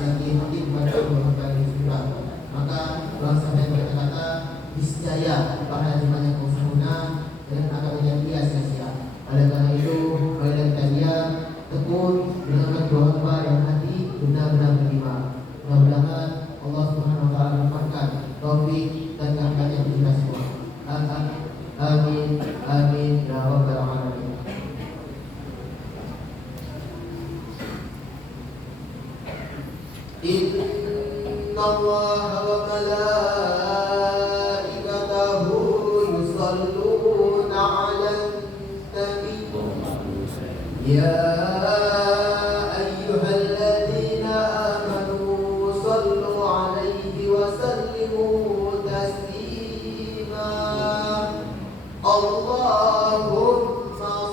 sebagai hakim pada Allah Taala juga. Maka Allah sampai berkata niscaya pahala banyak pengguna dan akan menjadi sia-sia. Oleh karena itu, kalian kalian tekun dengan kedua hamba dan hati benar-benar menerima. Mudah-mudahan Allah Subhanahu Wa Taala memberikan taufik dan rahmatnya kepada kita semua. Amin, amin, ya rabbal alamin. Inna Allah wa malaikatahu yusalluna 'alan nabi. Ya ayyuhalladzina amanu sallu 'alaihi wa sallimu taslima. Allahumma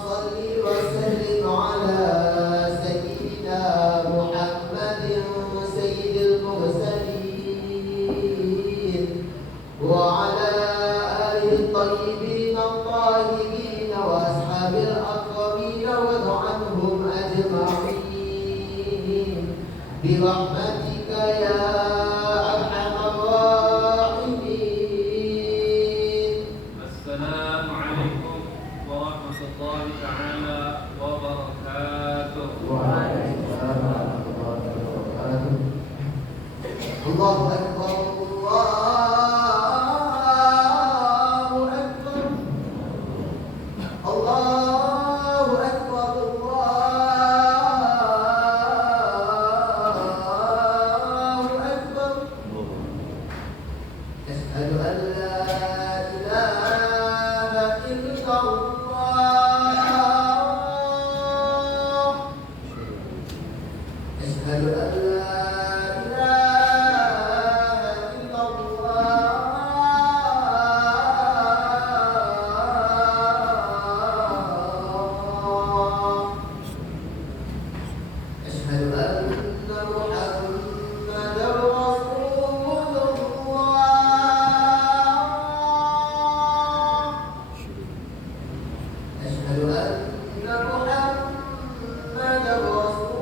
salli wa sallim 'ala sayyidina Muhammadin sayyidil mursalin wa 'ala alihi tayyibin at-tahirin wa ashabil aqrabin wa anhum ajma'in bi rahmatika ya arhamar rahimin. Assalamualaikum warahmatullahi ta'ala wabarakatuh. Waalaikumsalam warahmatullahi wabarakatuh. Allahu akbar, Allahu akbar, Allahu akbar, Allahu akbar. Asyhadu an la ilaha illallah. Asyhadu an la ilaha illallah. Asyhadu anna Muhammadar Rasulullah. Asyhadu anna Muhammadar Rasulullah.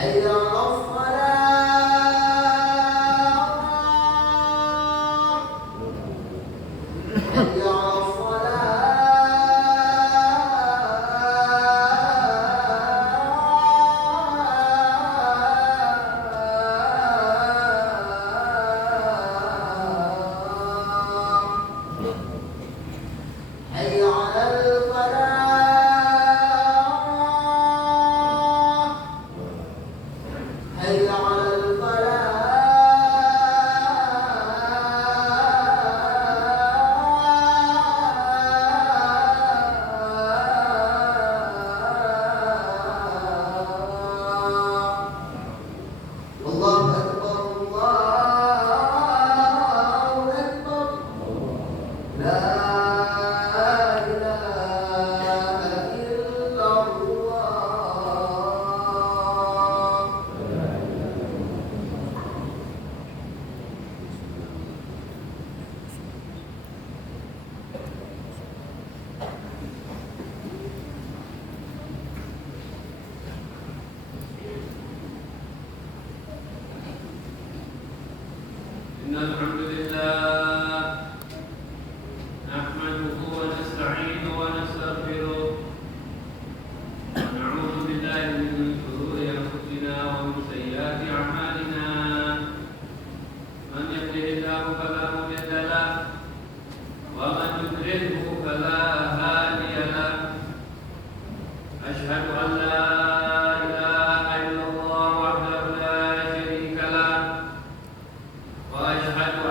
Hayya 'alas shalah. Hayya 'alas shalah. Hayya 'alal falah. Hayya 'alal falah. Allahu akbar, Allahu akbar. La ilaha illallah. Innal hamdalillah nahmaduhu wa nasta'inuhu wa nastaghfiruh wa na'udzu billahi min shururi anfusina wa min sayyiati a'malina. Man yahdihillahu fala mudilla lahu wa man yudlilhu fala hadiya lahu. Asyhadu an la ilaha illallah wahdahu la syarika lahu wa asyhadu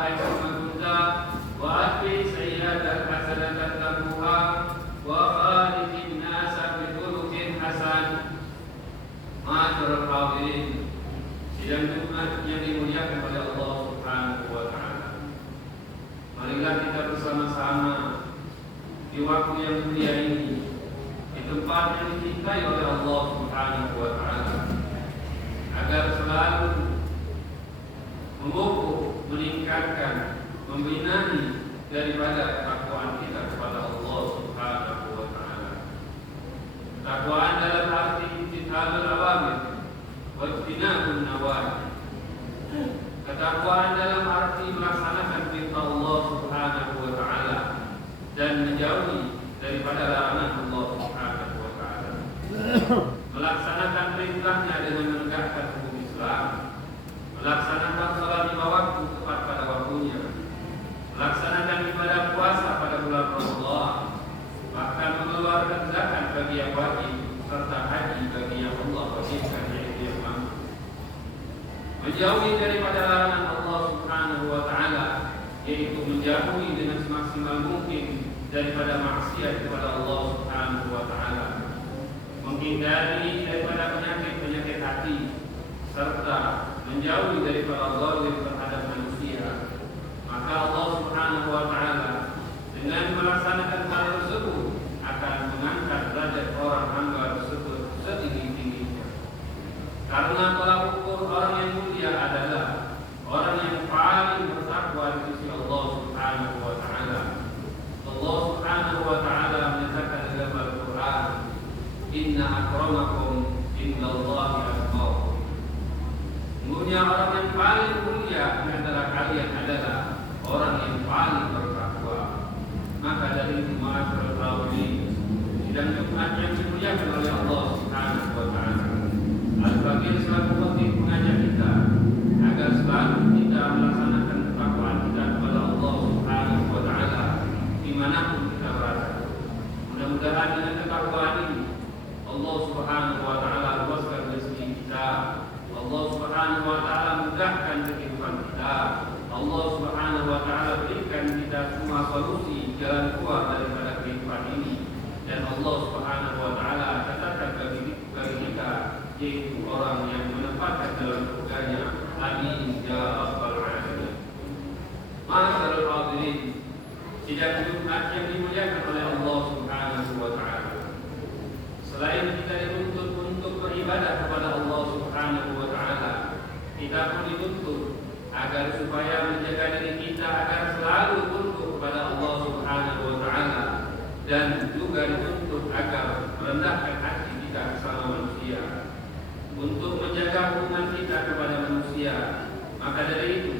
حيثما كنت وأتبع السيئة الحسنة تمحها وخالق الناس بخلق حسن. Ma'asyiral hadirin, sidang Jumat yang dimuliakan oleh Allah Subhanahu wa taala. Marilah kita bersama-sama di waktu yang mulia ini, di tempat yang dicintai oleh Allah Subhanahu wa taala, agar selalu memupuk, meningkatkan, membenahi daripada ketakwaan kita kepada Allah Subhanahu wa taala. Ketakwaan dalam arti imtithalul awamir wa ijtinabun nawahi. Ketakwaan dalam arti melaksanakan perintah Allah Subhanahu wa taala dan menjauhi daripada larangan Allah Subhanahu wa taala. Melaksanakan perintahnya dengan menegakkan hukum Islam, melaksanakan salat 5 waktu tepat pada waktunya, melaksanakan ibadah puasa pada bulan Ramadan, bahkan mengeluarkan zakat bagi yang wajib serta haji bagi yang Allah wajibkan, yaitu yang mampu. Menjauhi daripada larangan Allah Subhanahu wa taala, yaitu menjauhi dengan semaksimal mungkin daripada maksiat kepada Allah Subhanahu wa taala. Menghindari daripada penyakit-penyakit hati serta menjauhi daripada zalim terhadap manusia. Maka Allah Subhanahu wa taala dengan melaksanakan hal tersebut akan mengangkat derajat orang hamba tersebut setinggi-tingginya. Karena tolak ukur orang yang mulia adalah orang yang paling bertakwa di sisi Allah Subhanahu wa taala. Allah Subhanahu wa taala menyatakan dalam Al-Qur'an, "Inna akramakum indallahi atqakum." Sesungguhnya orang yang paling mulia di antara kalian adalah orang yang paling bertakwa. Maka dari itu, ma'asyiral hadirin, sidang Jumat yang dimuliakan oleh Allah Subhanahu wa taala, Al-Fakir selaku khatib mengajak kita agar selalu kita melaksanakan ketakwaan kita kepada Allah Subhanahu wa taala dimanapun kita berada. Mudah-mudahan dengan ketakwaan ini Allah Subhanahu wa taala luaskan rezeki kita, Allah Subhanahu wa taala mudahkan kehidupan kita, Allah Subhanahu wa taala berikan kita semua solusi jalan keluar daripada kehidupan ini, dan Allah Subhanahu wa taala catatkan bagi kita yaitu orang yang menempatkan dalam surganya. Amin ya rabbal alamin. Ma'asyiral hadirin, sidang Jumat yang dimuliakan oleh Allah Subhanahu wa taala, selain kita dituntut untuk beribadah kepada Allah Subhanahu wa taala, kita pun dituntut agar supaya menjaga diri kita agar selalu tunduk kepada Allah Subhanahu wa taala, dan juga dituntut agar merendahkan hati kita bersama manusia untuk menjaga hubungan kita kepada manusia. Maka dari itu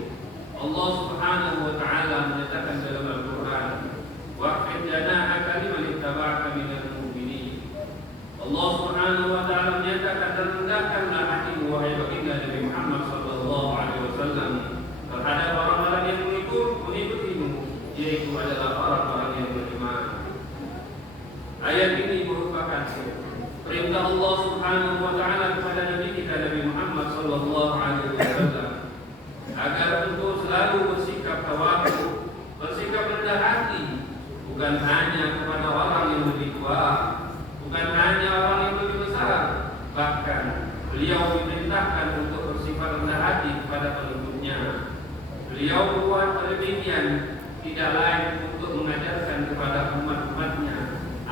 Allah Subhanahu wa taala menyatakan dalam Al-Qur'an, "Waqfid janahaka liman ittaba'aka minal mu'minin." Allah Subhanahu wa taala menyatakan, dan rendahkanlah hatimu wahai baginda Nabi Muhammad sallallahu alaihi wasallam terhadap orang-orang yang mengikutimu, yaitu adalah orang-orang yang beriman. Ayat ini merupakan perintah Allah Subhanahu wa taala kepada Nabi kita Nabi Muhammad sallallahu alaihi wasallam agar untuk selalu bersikap tawadhu, bersikap rendah hati, bukan hanya kepada orang yang lebih tua, bukan hanya orang yang lebih besar, bahkan beliau diperintahkan untuk bersifat rendah hati kepada penuntutnya. Beliau buat demikian tidak lain untuk mengajarkan kepada umat-umatnya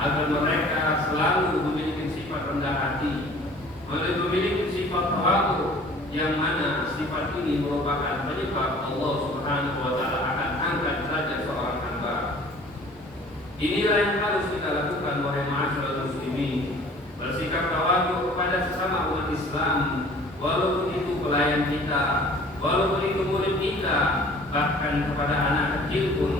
agar mereka selalu memiliki sifat rendah hati, memiliki sifat tawadhu, yang mana sifat ini merupakan penyebab Allah Subhanahu wa taala akan angkat derajat seorang hamba. Inilah yang harus kita lakukan wahai ma'asyiral muslimin, bersikap tawadhu kepada sesama umat Islam, walaupun itu pelayan kita, walaupun itu murid kita, bahkan kepada anak kecil pun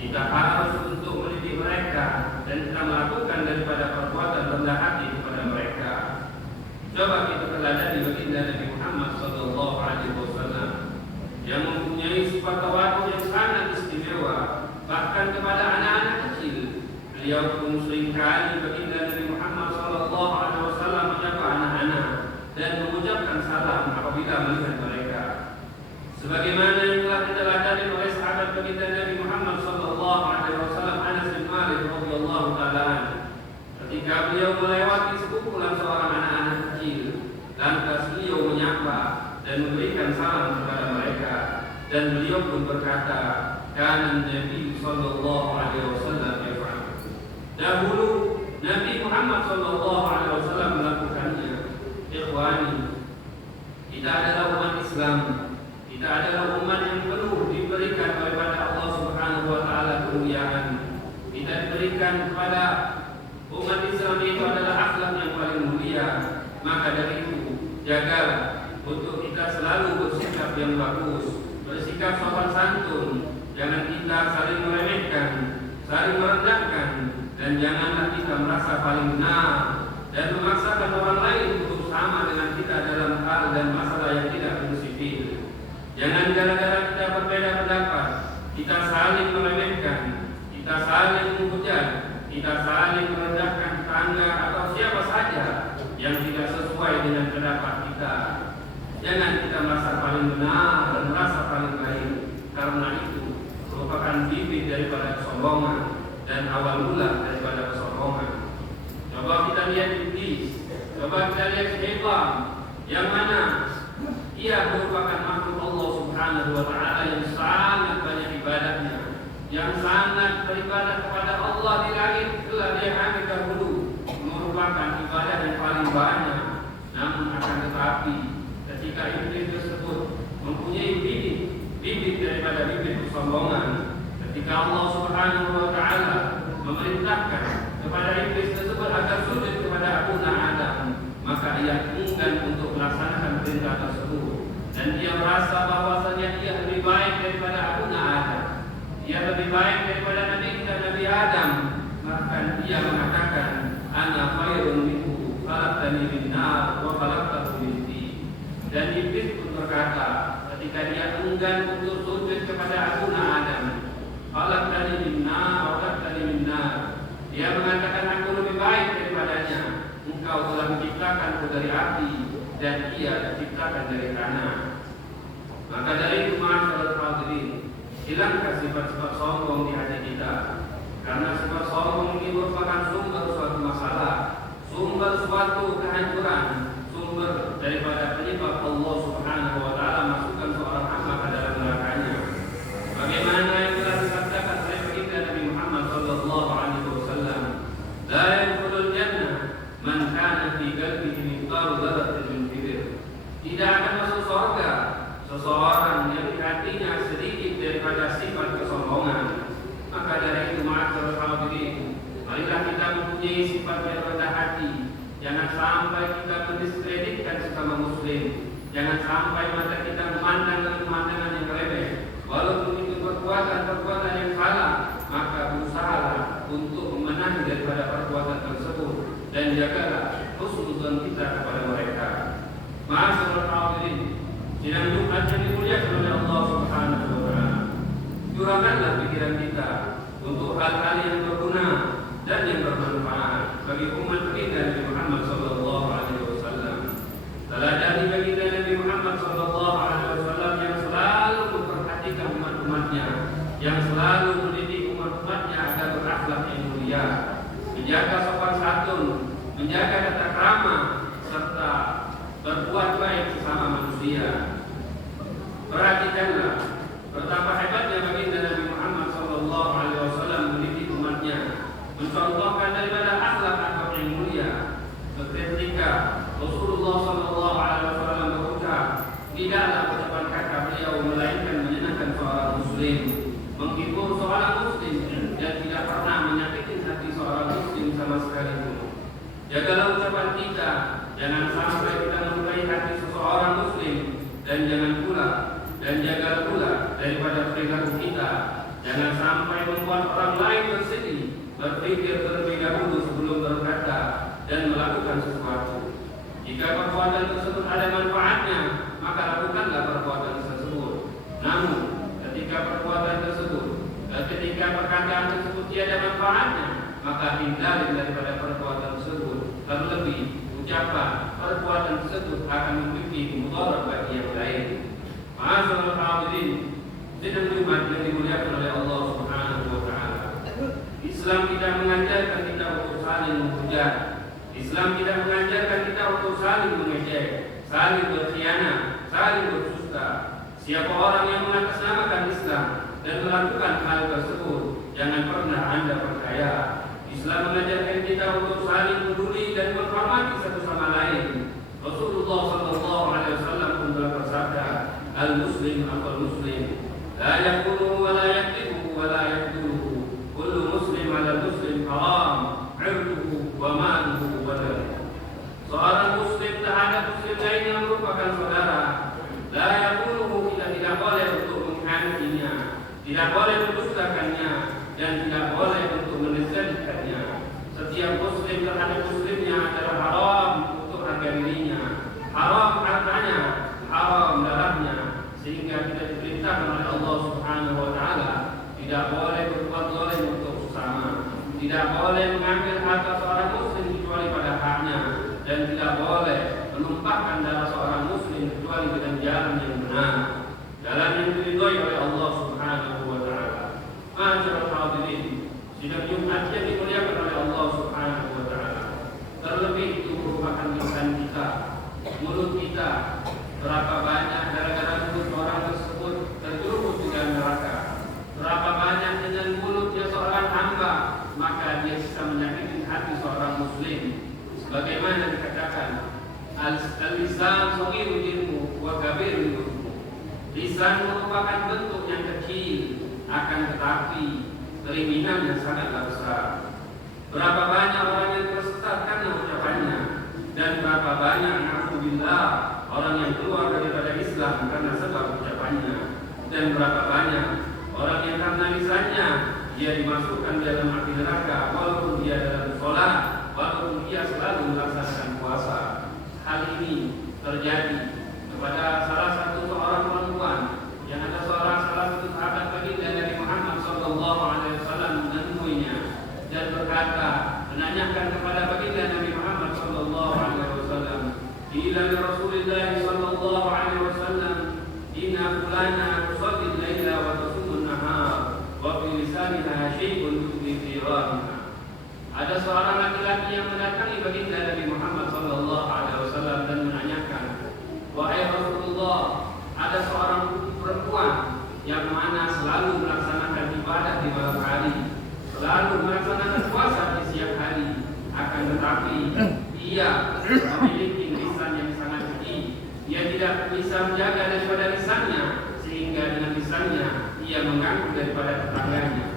kita harus untuk mendidik mereka dan kita melakukan daripada perbuatan rendah hati kepada mereka. Coba kita teladani baginda Nabi Muhammad sallallahu alaihi wasallam yang mempunyai sifat tawadhu yang sangat istimewa, bahkan kepada anak-anak kecil. Beliau pun seringkali baginda Nabi Muhammad sallallahu alaihi wasallam menyapa anak-anak dan mengucapkan salam apabila melihat mereka. Sebagaimana yang telah diteladani oleh beliau melewati sekumpulan seorang anak-anak kecil, lantas beliau menyapa dan memberikan salam kepada mereka, dan beliau pun berkata, "Kana Nabi sallallahu alaihi wasallam yaf'al." Dahulu Nabi Muhammad sallallahu alaihi wasallam melakukannya. Ikhwani, kita adalah umat Islam. Kita adalah umat yang penuh diberikan oleh Allah Subhanahu wa taala kemuliaan. Kita diberikan kepada umat Islam itu adalah akhlak yang paling mulia. Maka dari itu, jagalah untuk kita selalu bersikap yang bagus, bersikap sopan santun. Jangan kita saling meremehkan, saling merendahkan, dan janganlah kita merasa paling benar dan memaksakan orang lain untuk sama dengan kita dalam hal dan masalah yang tidak prinsipil. Jangan gara-gara kita berbeda pendapat, kita saling meremehkan, kita saling menghujat, kita saling merendahkan tetangga atau siapa saja yang tidak sesuai dengan pendapat kita. Jangan kita merasa paling benar dan merasa paling baik, karena itu merupakan bibit daripada kesombongan dan awal mula daripada kesombongan. Coba kita lihat iblis, coba kita lihat syaitan, yang mana ia merupakan makhluk Allah Subhanahu wa taala yang sangat banyak ibadahnya, yang sangat beribadah kepada Allah di langit telah dia ambil dahulu, merupakan ibadah yang paling banyak. Namun akan tetapi ketika iblis tersebut mempunyai bibit daripada bibit kesombongan, ketika Allah Subhanahu wa taala memerintahkan kepada iblis tersebut agar sujud kepada Abuna Adam, maka ia enggan untuk melaksanakan perintah tersebut, dan dia merasa bahwasanya ia lebih baik daripada Abuna Adam, ia lebih baik daripada Nabi kita Nabi Adam. Bahkan dia mengatakan, "Ana khairun minhu, khalaqtani min nar wa khalaqtahu min tin." Dan iblis pun berkata ketika dia enggan untuk sujud kepada Abuna Adam, "Khalaqtani min nar wa khalaqtani min nar." Dia mengatakan, "Aku lebih baik daripadanya. Engkau telah menciptakanku dari api dan ia diciptakan dari tanah." Maka dari itu, ma'asyiral hadirin, hilangkan sifat-sifat sombong di hati kita, karena sifat sombong ini merupakan sumber suatu masalah, sumber suatu kehancuran, sumber daripada penyebab Allah Subhanahu wa taala masukkan seorang hamba ke dalam nerakanya. Bagaimana yang telah dikatakan oleh baginda Nabi Muhammad sallallahu alaihi wasallam, "La yadkhulul jannah man kana fi qalbihi mithqalu dzarratin min kibr." Tidak akan masuk surga seseorang yang di hatinya sedikit daripada sifat kesombongan. Maka dari itu, ma'asyiral hadirin, marilah kita mempunyai sifat yang rendah hati. Jangan sampai kita mendiskreditkan sesama muslim. Jangan sampai mata kita memandang dengan pemandangan yang remeh. Walaupun itu perbuatan yang salah, maka berusahalah untuk memenahi daripada perbuatan tersebut, dan jagalah husnuzon kita kepada mereka. Ma'asyiral hadirin, sidang Jumat yang dimuliakan oleh Allah Subhanahu wa taala, curahkanlah pikiran kita untuk hal-hal yang berguna dan yang bermanfaat bagi umat baginda Nabi Muhammad sallallahu alaihi wasallam. Teladani baginda Nabi Muhammad sallallahu alaihi wasallam yang selalu memperhatikan umat-umatnya, yang selalu mendidik umat-umatnya agar berakhlak yang mulia, menjaga sopan santun, menjaga tata krama, serta berbuat baik sesama manusia. Perhatikanlah betapa hebatnya baginda Nabi Muhammad sallallahu alaihi wasallam mendidik umatnya, mencontohkan daripada akhlak yang mulia. Ketika Rasulullah sallallahu alaihi wasallam berucap, tidaklah ucapan kata beliau melainkan menyenangkan seorang muslim, menghibur seorang muslim, dan tidak pernah menyakiti hati seorang muslim sama sekali pun. Jagalah ucapan kita, jangan sampai kita melukai hati seseorang muslim, dan jaga pula daripada perilaku kita. Jangan sampai membuat orang lain bersedih, berpikir terlebih dahulu sebelum berkata dan melakukan sesuatu. Jika perbuatan tersebut ada manfaatnya, maka lakukanlah perbuatan tersebut. Namun, ketika perkataan tersebut tiada manfaatnya, maka hindari daripada perbuatan tersebut. Terlebih, ucapan perbuatan tersebut akan membuat mudarat bagi yang lain. Ma'asyiral hadirin, sidang Jumat yang dimuliakan oleh Allah Subhanahu wa taala. Islam tidak mengajarkan kita untuk saling menghujat, Islam tidak mengajarkan kita untuk saling mengejek, saling berkhianat, saling berdusta. Siapa orang yang mengatasnamakan Islam dan melakukan hal tersebut, jangan pernah Anda percaya. Islam mengajarkan kita untuk saling peduli dan menghormati satu sama lain. Rasulullah sallallahu alaihi wasallam pun telah bersabda, "Al-muslim akhul muslim, la yakunu wa la yaktibu wa la yakduluhu. Kullu muslim 'ala muslim haram, 'irduhu wa maluhu wa damuhu." Seorang muslim terhadap muslim lain yang merupakan saudara, la yakunu, kita tidak boleh untuk mengkhianatinya, tidak boleh mendustakannya, dan tidak boleh untuk menizalikannya. Setiap muslim terhadap muslimnya adalah haram untuk harga dirinya, haram hartanya, haram darahnya, sehingga kita diperintahkan oleh Allah Subhanahu wa taala tidak boleh berbuat zalim untuk sesama, tidak boleh mengambil harta seorang muslim kecuali pada haknya, dan tidak boleh menumpahkan darah seorang muslim kecuali dengan jalan yang benar, jalan yang diridhoi oleh Allah Subhanahu wa taala. Ma'asyiral hadirin, sidang Jumat yang dimuliakan oleh Allah Subhanahu wa taala, terlebih itu merupakan lisan kita, mulut kita. Berapa banyak gara-gara mulut orang tersebut terjerumus di dalam neraka. Berapa banyak dengan mulutnya seorang hamba maka dia bisa menyakiti hati seorang muslim. Sebagaimana dikatakan, al-lisan saghirul ilmu wa kabirul ilmu. Lisan merupakan bentuk yang kecil, akan tetapi kriminalnya sangatlah besar. Berapa banyak orang yang tersesat karena ucapannya, dan berapa banyak alhamdulillah orang yang keluar daripada Islam karena sebab ucapannya, dan berapa banyak orang yang karena lisannya dia dimasukkan dalam api neraka walaupun dia dalam sholat, walaupun dia selalu melaksanakan puasa. Hal ini terjadi kepada salah satu seorang perempuan yang ada salah satu sahabat baginda Nabi Muhammad sallallahu alaihi wasallam menemuinya dan berkata, menanyakan kepada baginda Nabi Muhammad sallallahu alaihi wasallam, "Ila Rasulullah sallallahu alaihi wasallam, inna fulana tusalli al-laila wa tasumu an-nahar wa fi lisaniha syai'un yudhi fi rahimah." Ada seorang laki-laki yang mendatangi baginda Nabi Muhammad sallallahu alaihi wasallam dan menanyakan, "Wahai Rasulullah, ada seorang perempuan yang mana selalu melaksanakan ibadah di malam hari, selalu melaksanakan puasa di siang hari, akan tetapi ia memiliki lisan yang sangat keji. Dia tidak bisa menjaga daripada lisannya, sehingga dengan lisannya ia mengganggu daripada tetangganya."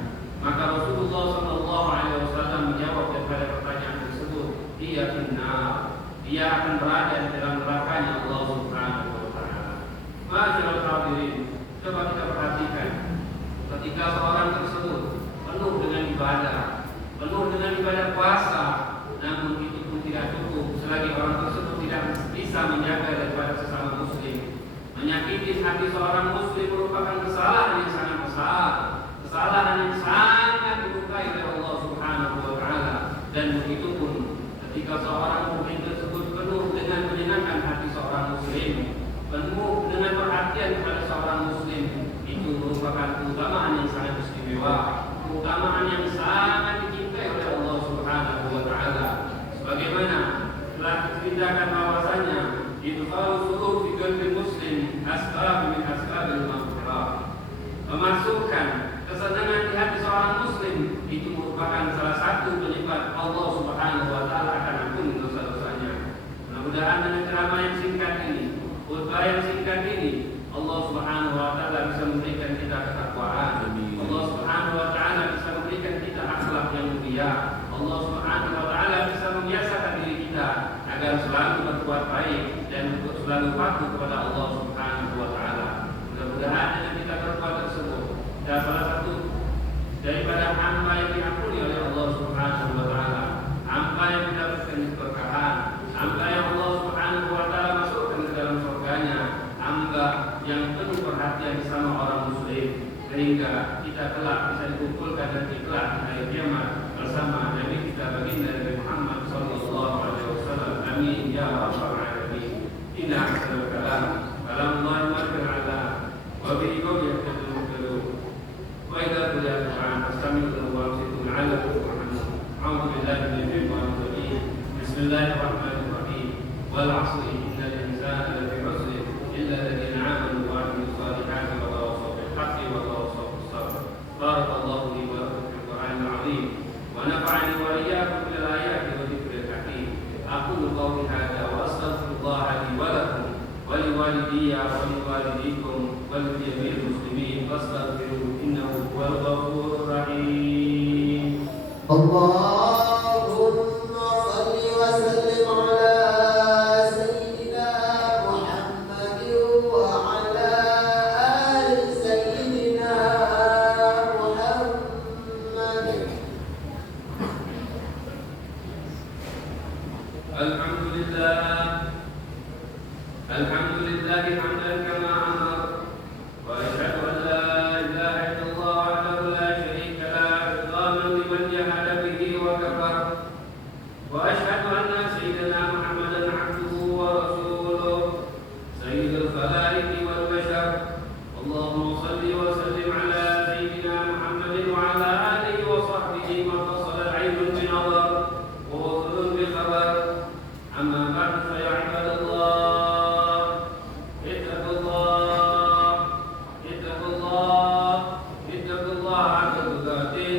Maka Rasulullah sallallahu alaihi wasallam menjawab daripada pertanyaan tersebut, "Dia benar, dia akan berada di dalam nerakanya Allah Subhanahu wa taala." Ma'asyiral hadirin, coba kita perhatikan ketika seorang tersebut penuh dengan ibadah puasa, namun itu pun tidak cukup selagi orang tersebut tidak bisa menjaga daripada sesama muslim. Menyakiti hati seorang muslim merupakan kesalahan yang sangat besar, kesalahan yang sangat dimurkai oleh Allah Subhanahu wa taala. Dan begitu pun ketika seorang mukmin tersebut penuh dengan menyenangkan hati seorang muslim, penuh dengan perhatian kepada seorang muslim, itu merupakan keutamaan yang sangat istimewa, keutamaan yang sangat dicintai oleh Allah Subhanahu wa taala. Sebagaimana telah diceritakan bahwasanya itu kalau surur fi qalbi muslim asbab min asbabil maghfirah. Memasukkan kesenangan di hati seorang muslim itu merupakan salah satu penyebab Allah Subhanahu wa taala akan ampuni dosa-dosanya. Mudah-mudahan dengan ceramah yang singkat ini, khutbah yang singkat ini, Allah Subhanahu wa taala bisa memberikan kita ketakwaan. Allah Subhanahu wa taala bisa memberikan kita akhlak yang mulia. Allah Subhanahu wa taala bisa membiasakan diri kita agar selalu berbuat baik dan selalu patuh kepada Allah Subhanahu wa taala. Mudah-mudahan dengan kita berbuat tersebut, dan salah satu daripada hamba yang diampuni oleh Allah Subhanahu wa taala, hamba yang mendapatkan keberkahan, hamba yang Allah Subhanahu wa taala masukkan ke dalam surganya, hamba yang penuh perhatian sama orang muslim, sehingga kita kelak bisa dikumpulkan dan kelak di hari kiamat bersama Nabi kita baginda Nabi Muhammad sallallahu alaihi wasallam. Amin ya rabbal alamin. Inna ahsanal kalam kalamullah wa ta'ala wa bihi qawlihi wa idza qila al-Qur'an fastami'u lahu wa ansitu la'allakum turhamun. A'udzu billahi minasyaitonir rajim. Bismillah. والعصر إن الإنسان لفي خسر إلا الذين آمنوا وعملوا الصالحات وتواصوا بالحق وتواصوا بالصبر. بارك الله لي ولكم في القرآن العظيم ونفعني وإياكم بالآيات والذكر الحكيم. أقول قولي هذا وأستغفر الله لي ولكم ولوالدي ولوالديكم ولجميع المسلمين فاستغفروه إنه هو الغفور الرحيم. اللهم صل وسلم على سيدنا محمد وعلى آل سيدنا محمد. الحمد لله حمدا كما أمر وأشهد أن لا إله إلا الله وحده لا شريك له إكراما لمن جحد به وكفر وأشهد أن سيدنا محمدا عبده ورسوله سيد الخلائق والبشر. اللهم صل وسلم على سيدنا محمد وعلى آله وصحبه ما اتصل العين بنظر ووصل بخبر. أما بعد فيا عباد الله اتقوا الله حق تقاته.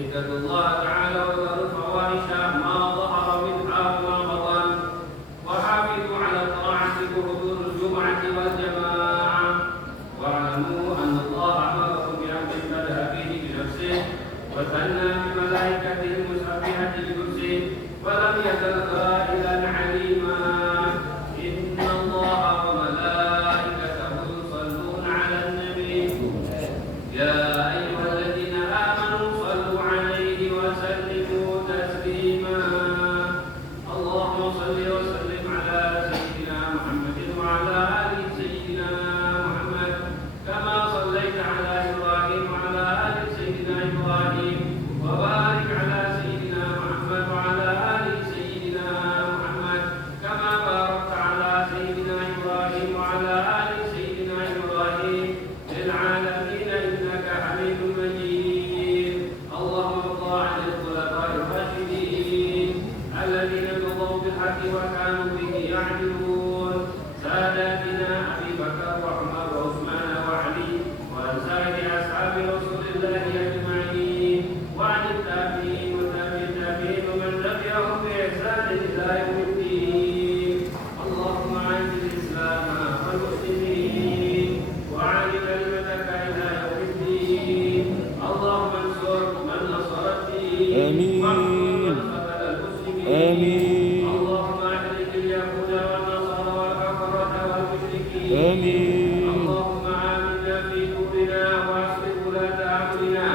اتقوا الله تعالى وذروا الفواحش ما ظهر منها وما بطن وحافظوا على الطاعة بحضور الجمعة والجماعة. واعلموا أن الله أمركم بأمر بدأ به بنفسه وثنى بملائكته المسبحة بقدسه ولم يزل قائلا عليما إن الله وملائكته يصلون على النبي يا أيها الذين آمنوا صلوا عليه وسلموا تسليما. اللهم صل وسلم على سيدنا محمد وعلى آل سيدنا محمد كما صليت على إبراهيم وعلى آل سيدنا إبراهيم وبارك على سيدنا محمد وعلى آل سيدنا محمد كما باركت على سيدنا إبراهيم وعلى آل سيدنا إبراهيم في العالمين إنك حميد مجيد. اللهم ارض عن الخلفاء الراشدين الذين قضوا بالحق وكانوا به يعدلون ساداتنا أبي بكر وعمر وعثمان وعلي وعن سائر أصحاب رسول الله أجمعين وعن التابعين وتابع التابعين ومن تبعهم بإحسان إلى يوم الدين. اللهم أعز الإسلام والمسلمين وأعل كلمتك إلى يوم الدين. اللهم انصر من نصر الدين آمين. واخذل من خذل المسلمين. آمين. اللهم أهلك اليهود والنصارى والكفرة والمشركين. آمين. اللهم آمنا في دورنا وأصلح ولاة أمرنا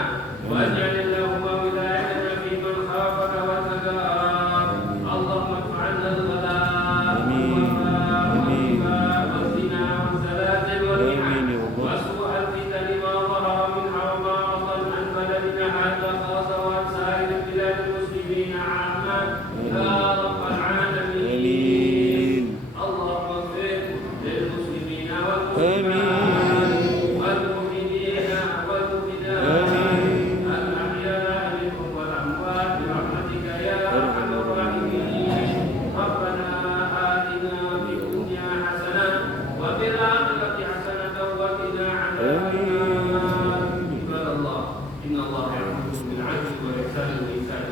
واجعل اللهم ولايتنا في من خافك واتقاك. اللهم ادفع عنا البلاء والوباء والربا والزنا والزلازل والمحن وسوء الفتن ما ظهر منها وما بطن عن بلدنا هذا خاصة وعن سائر بلاد المسلمين عامة يا رب العالمين. اللهم اغفر للمسلمين والمسلمات والمؤمنين والمؤمنات الأحياء منهم والأموات برحمتك يا أرحم الراحمين. ربنا آتنا في الدنيا حسنة وفي الآخرة حسنة وقنا عذاب النار. عباد الله إن الله يأمركم بالعدل والإحسان وإيتاء